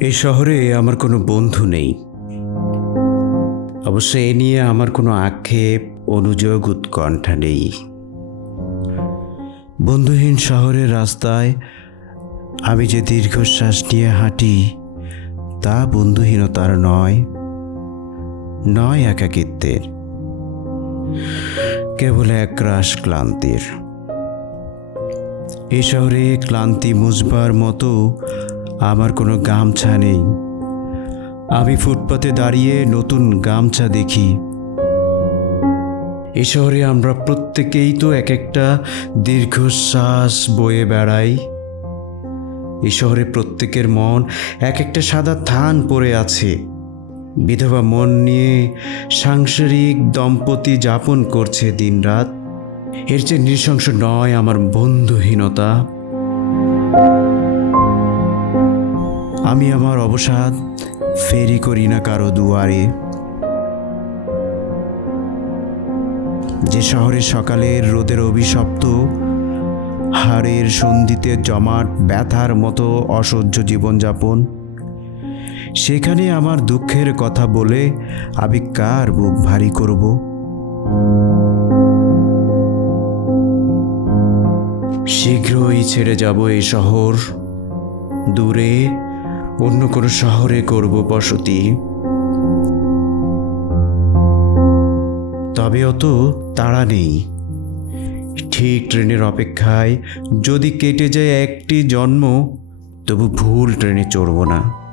এই শহরে আমার কোনো বন্ধু নেই। অবশ্য এ নিয়ে আমার কোনো আক্ষেপ, অনুযোগ, উৎকণ্ঠা নেই। বন্ধুহীন শহরের রাস্তায় আমি যে দীর্ঘশ্বাস নিয়ে হাঁটি, তা বন্ধুহীনতার নয় নয় একাকিত্বের, কেবল একরাশ ক্লান্তির। এই শহরে ক্লান্তি মুজবার মতো আমার কোনো গামছা নেই। আমি ফুটপাতে দাঁড়িয়ে নতুন গামছা দেখি। এ শহরে আমরা প্রত্যেকেই তো এক একটা দীর্ঘশ্বাস বয়ে বেড়াই। এ শহরে প্রত্যেকের মন এক একটা সাদা থান পড়ে আছে। বিধবা মন নিয়ে সাংসারিক দম্পতি যাপন করছে দিনরাত। এর যে নৃশংস নয় আমার বন্ধুহীনতা। আমি আমার অবসাদ ফেরি করি না কারও দুয়ারে। যে শহরে সকালের রোদের অভিশপ্ত, হাড়ের সন্ধিতে জমাট ব্যথার মতো অসহ্য জীবনযাপন, সেখানে আমার দুঃখের কথা বলে আমি কার বুক ভারী করব? শীঘ্রই ছেড়ে যাব এই শহর, দূরে অন্য কোনো শহরে করব বসতি। তবে অত তাড়া নেই। ঠিক ট্রেনের অপেক্ষায় যদি কেটে যায় একটি জন্ম, তবু ভুল ট্রেনে চড়ব না।